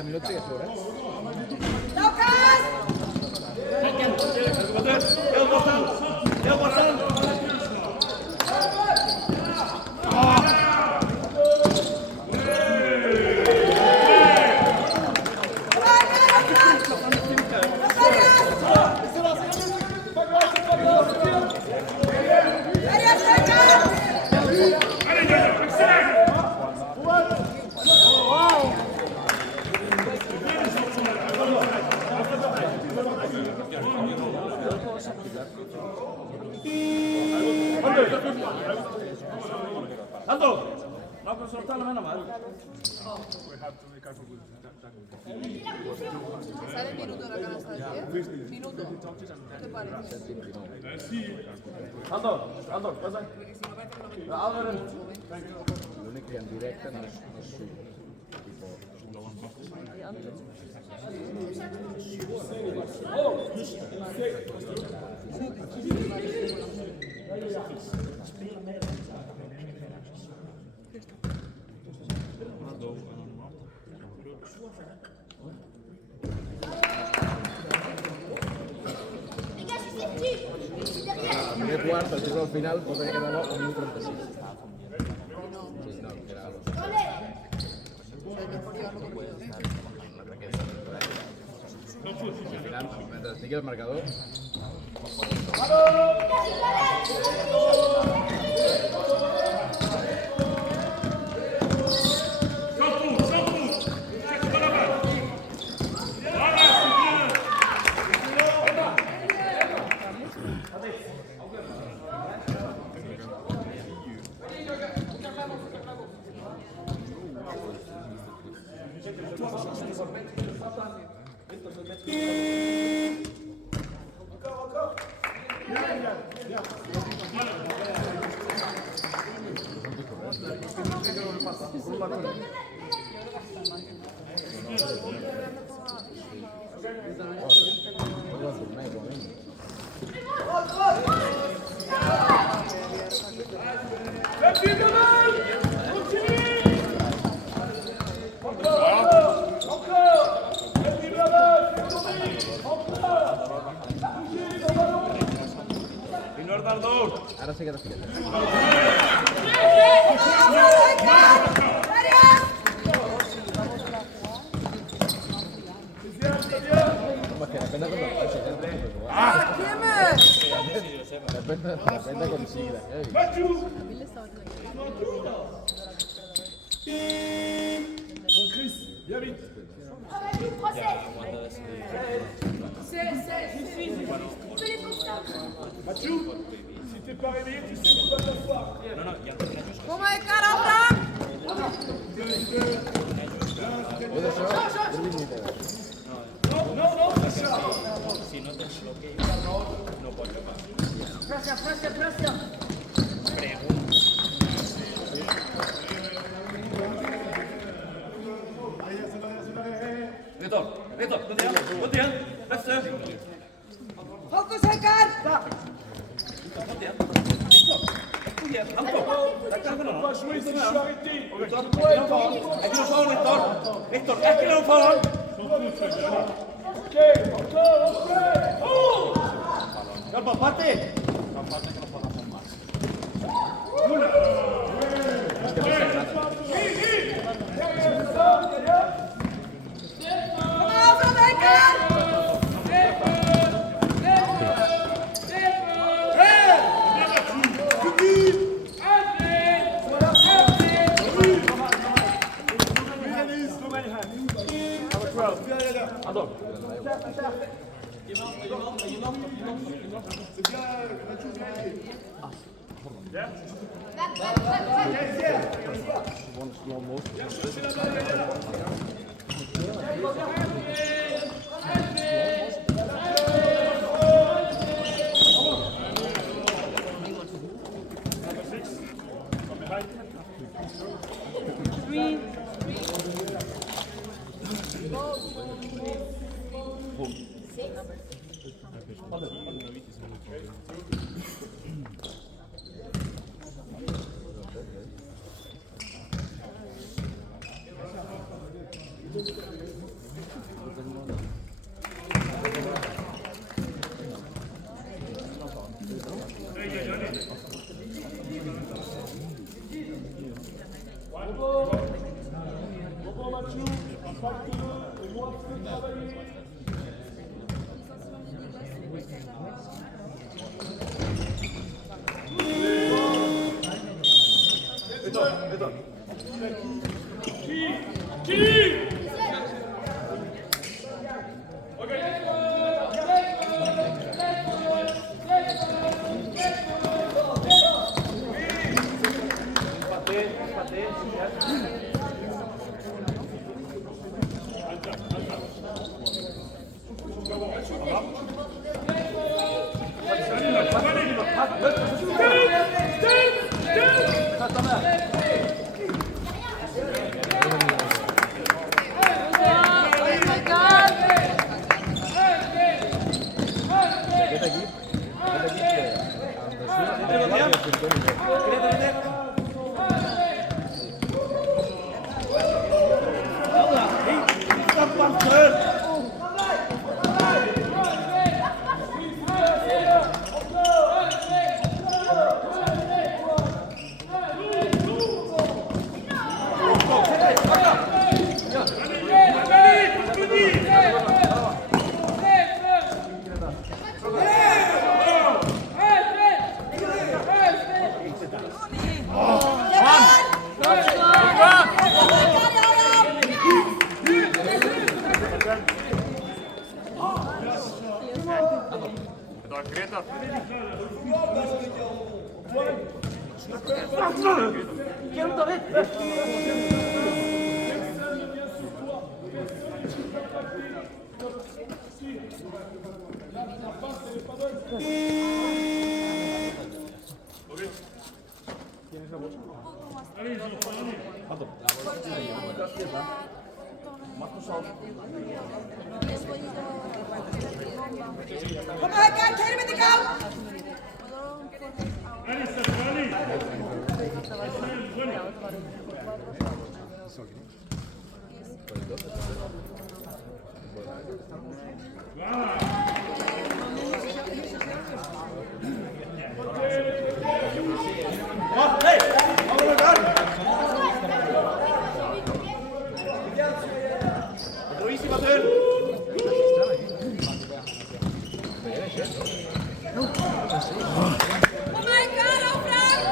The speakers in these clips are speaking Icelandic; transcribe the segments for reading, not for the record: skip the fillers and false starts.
5 minuts i a sobre. Sale minuto la Anastasia? Minuto. ¿Qué te parece? Andor, cosa? L'únic que en directe no és sud. El primer quart, el títol al final, pot haver quedat bo 1.36. Sí, no, que era algo. Al final, mentre estigui el marcador... Ara sí que t'ha ficat. Home, que depèn de com el facis, Depèn de com sigui de heavy. Chris, viens vite. Mathieu, si t'es pas réveillé, tu sais où tu vas t'asseoir. ¿Cómo de cara, Fran? És això? És límit. No, Sacha. Si no tens l'hoquei, no pots jugar. Pressa. Retor, gå igjen, løfte. Fokus, Hekar! On va jouer si je suis arrêté. Héctor, est-ce qu'il en parle? Ok, encore. Oh! Calma, bate! ¡Vamos, Hekar! Mathieu, impacte-le, et moi je vais travailler. Kom maar, kijk, helemaal met de kou! Kom maar, Karel, Frank!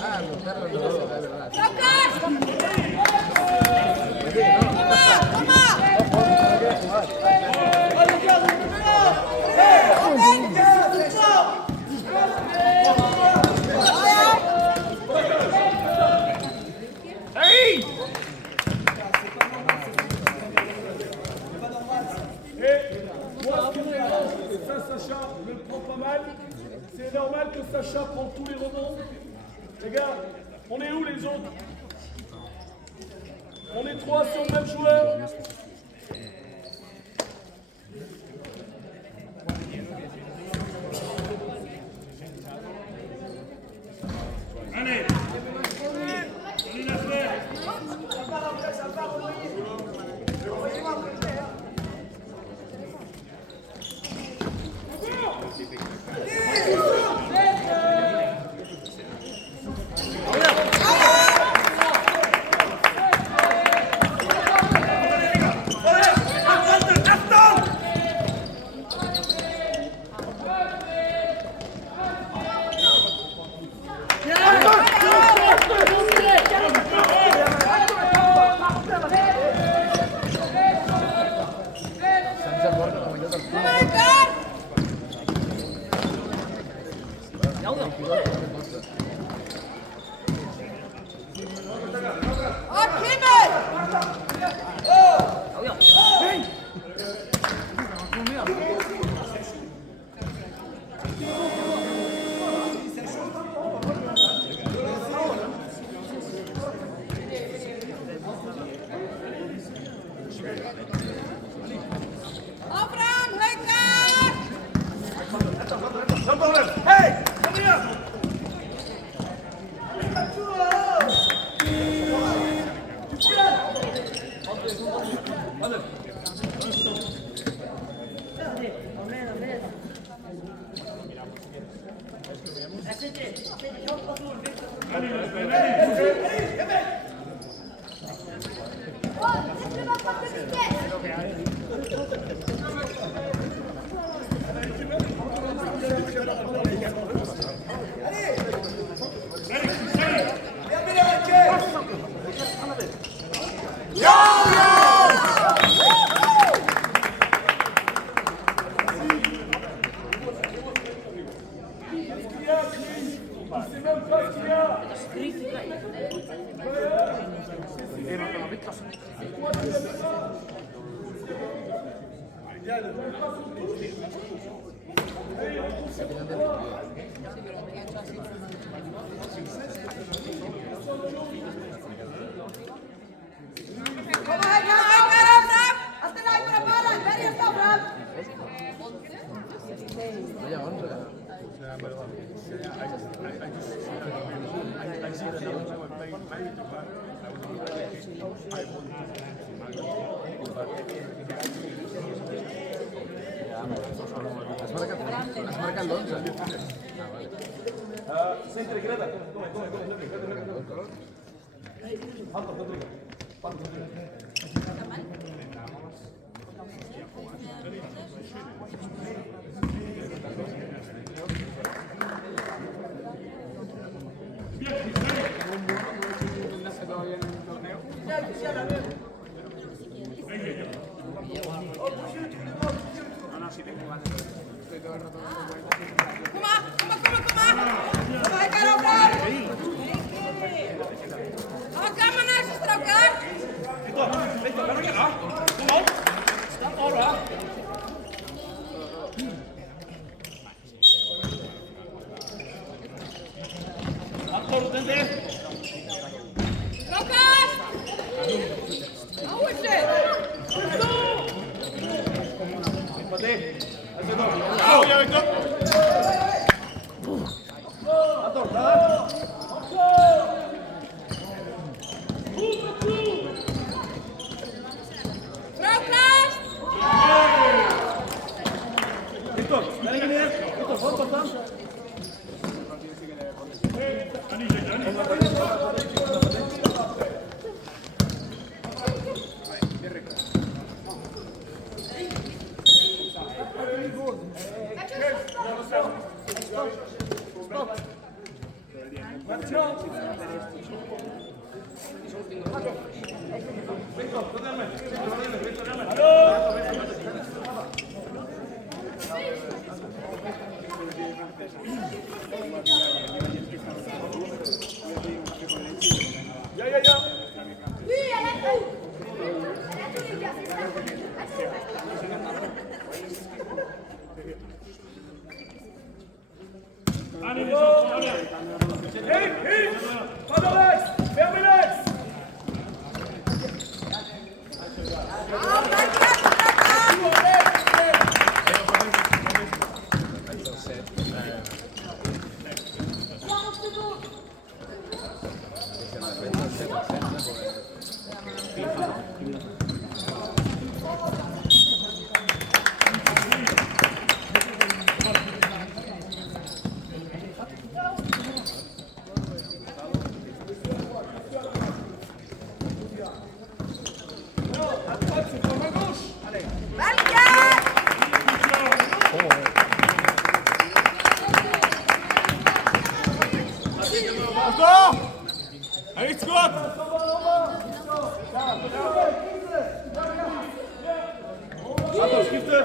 Ah, los perros no, es verdad. Lucas! Kom maar! Et moi, ce qui me dérange, et ça, Sacha me le prend pas mal, c'est normal que Sacha prend tous les rebonds. Les gars, on est où les autres? On est 3 sur le même joueur. Allez, allez la faire. Kom maar, Bram! Als de lijn maar balen, ben je stop, Bram! Ja, 11. Has marcat l'11. Centre, Greta. Come. Kom maar! Kom maar, Karel, Bram! Kom maar naast je stroken! Stroken! Hou eens dit!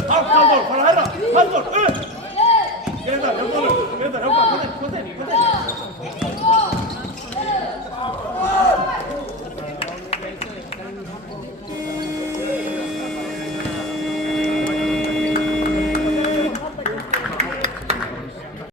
Halvor, fara herra! Halvor, upp! Greta, hjálpa honum! Greta, hjálpa!